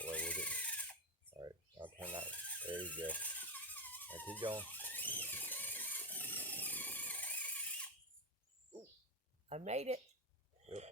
that way with it. All right, I'll turn that. There you go. Now keep going. I made it. Yep.